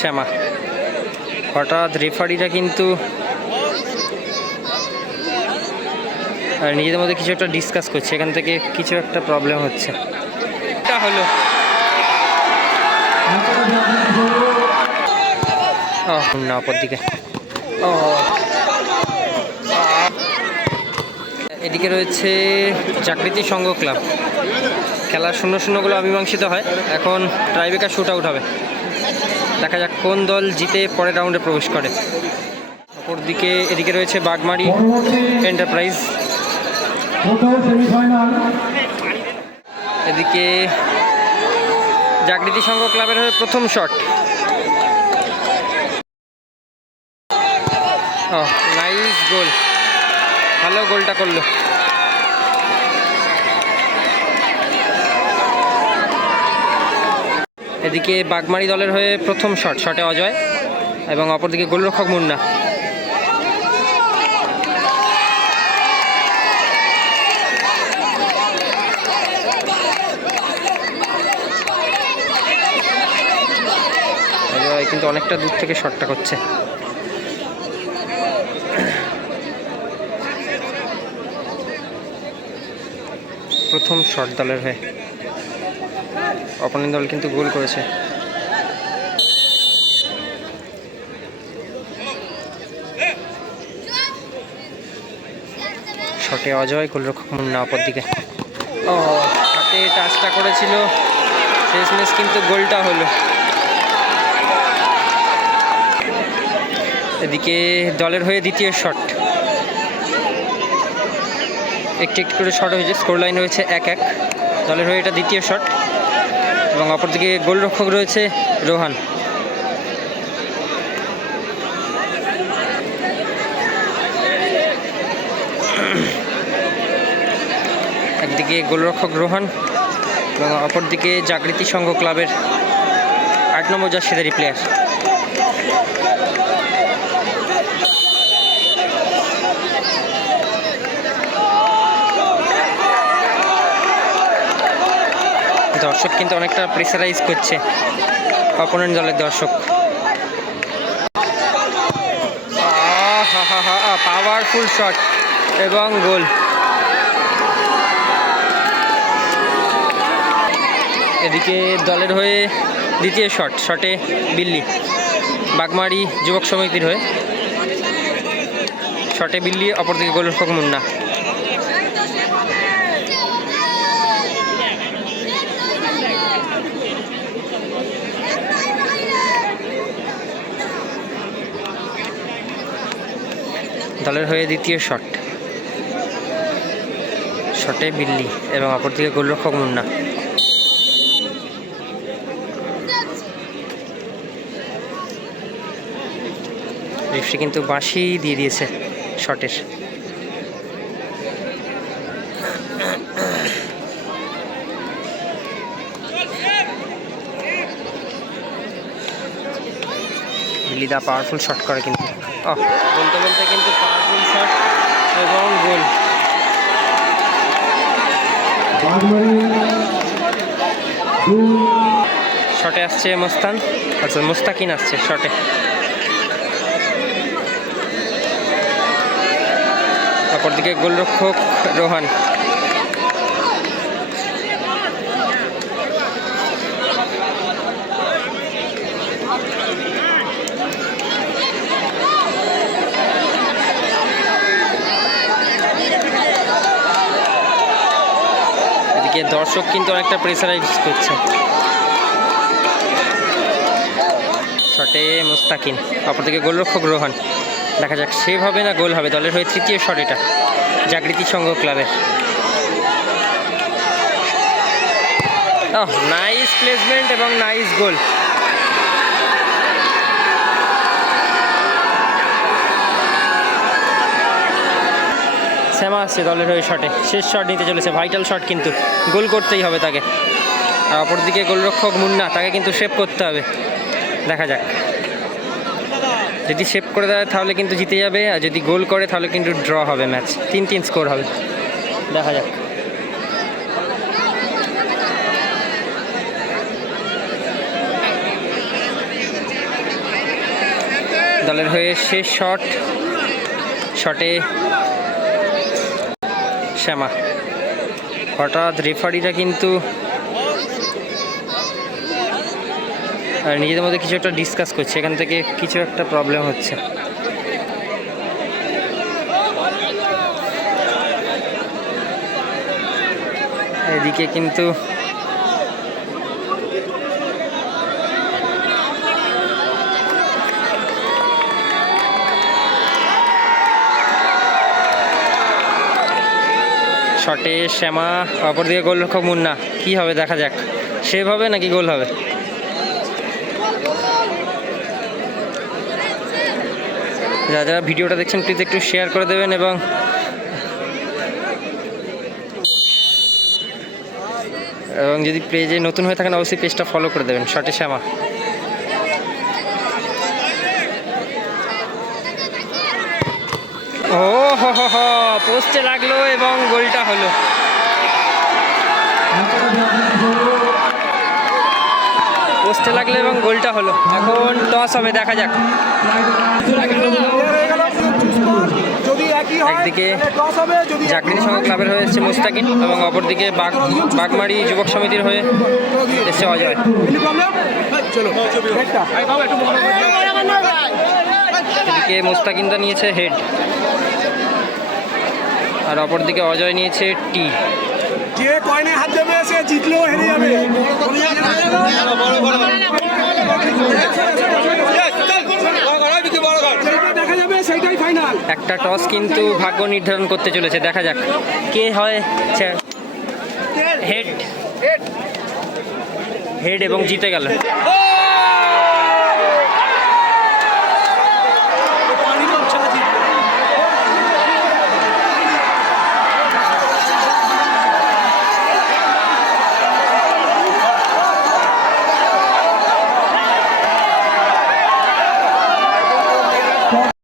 শ্যামা। হঠাৎ রেফারিরা কিন্তু নিজেদের মধ্যে কিছু একটা ডিসকাস করছে। এখান থেকে কিছু একটা প্রবলেম হচ্ছে। এটা হলো। না, অপর দিকে। এদিকে রয়েছে চাকরিতি সংঘ ক্লাব। খেলার শূন্য শূন্যগুলো অমীমাংসিত হয়। এখন ট্রাইবেকার শুট আউট হবে। দেখা যাক কোন দল জিতে পরের রাউন্ডে প্রবেশ করে। অপরদিকে এদিকে রয়েছে বাগমারি এন্টারপ্রাইজ। এদিকে জাগৃতি সংঘ ক্লাবের হয়ে প্রথম শট। ও নাইস গোল ভালো গোলটা করল। এদিকে বাগমারি দলের হয়ে প্রথম শট, শটে অজয় এবং অপরদিকে গোলরক্ষক মুন্না। কিন্তু অনেকটা দূর থেকে শটটা করছে। প্রথম শট দলের হয়ে। অপোনেন্ট দল কিন্তু গোল করেছে। শটে অজয়, গোলরক্ষক মুন্না অপর দিকে। ও হাতে টাচটা করেছিল। শেষমেশ কিন্তু গোলটা হলো। এদিকে দলের হয়ে দ্বিতীয় শট। একটি একটি করে শট হয়েছে স্কোর লাইন রয়েছে এক এক। দলের হয়ে এটা দ্বিতীয় শট। এবং অপরদিকে গোলরক্ষক রয়েছে রোহান। একদিকে গোলরক্ষক রোহান এবং অপরদিকে জাগৃতি সংঘ ক্লাবের আট নম্বর জার্সিদারি প্লেয়ার দর্শক কিন্তু অনেকটা প্রেসারাইজ করছে অপোনেন্ট দলের দর্শক। পাওয়ারফুল শট এবং গোল। এদিকে দলের হয়ে দ্বিতীয় শট শটে বিল্লি, বাগমারি যুবক সমিতির হয়ে। শটে বিল্লি, অপরদিকে গোলরক্ষক মুন্না। দলের হয়ে দ্বিতীয় শট। শটে বিল্লি এবং অপরদিকে গোলরক্ষক মুন্না। রেফরি কিন্তু বাঁশি দিয়ে দিয়েছে শটের। বিল্লিদা পাওয়ারফুল শট করে কিন্তু। বলতে বলতে কিন্তু পাওয়ারফুল শট এবং গোল। শটে আসছে মোস্তান। আচ্ছা মুস্তাকিন আসছে শটে। অপরদিকে গোলরক্ষক রোহান। এদিকে দর্শক কিন্তু অনেকটা প্রেসারাইজ করছে। শটে মুস্তাকিন অপরদিকে গোলরক্ষক রোহান। দেখা যাক সেভ হবে না গোল হবে, দলের হয়ে তৃতীয় শট এটা, জাগৃতি সংঘ ক্লাবের। নাইস প্লেসমেন্ট এবং নাইস গোল শ্যামা আসছে দলের হয়ে শটে শেষ শট নিতে চলেছে ভাইটাল শট কিন্তু। গোল করতেই হবে তাকে। আর অপরদিকে গোলরক্ষক মুন্না, তাকে কিন্তু সেভ করতে হবে। দেখা যাক। যদি সেভ করে দেয়, তাহলে কিন্তু জিতে যাবে। আর যদি গোল করে, তাহলে কিন্তু ড্র হবে ম্যাচ তিন তিন স্কোর হবে। দেখা যাক। দলের হয়ে শেষ শট শটে শ্যামা হঠাৎ রেফারিরা কিন্তু নিজেদের মধ্যে কিছু একটা ডিসকাস করছে, এখান থেকে কিছু একটা প্রবলেম হচ্ছে। এদিকে কিন্তু শটে শ্যামা, অপরদিকে গোলরক্ষক মুন্না। কি হবে দেখা যাক। সেভ হবে নাকি গোল হবে? যারা যারা ভিডিওটা দেখছেন প্লিজ একটু শেয়ার করে দেবেন এবং এবং যদি পেজে নতুন হয়ে থাকেন, অবশ্যই পেজটা ফলো করে দেবেন। শটে শ্যামা। ও হো হো হো পোস্টে লাগল এবং গোলটা হলো। পোস্টে লাগল এবং গোলটা হলো। এখন টস হবে দেখা যাক। যদি একদিকে চাকরির সঙ্গে ক্লাবের হয়ে এসছে মুস্তাকিন এবং অপরদিকে বাগ বাগমারি যুবক সমিতির হয়ে এসছে অজয়। এদিকে মুস্তাকিনদা নিয়েছে হেড আর অপর দিকে অজয় নিয়েছে টি যে কয়নে হাত দেবে সে জিতলো হেরে যাবে। একটা টস কিন্তু ভাগ্য নির্ধারণ করতে চলেছে। দেখা যাক কে হয় হেড হেড এবং জিতে গেল।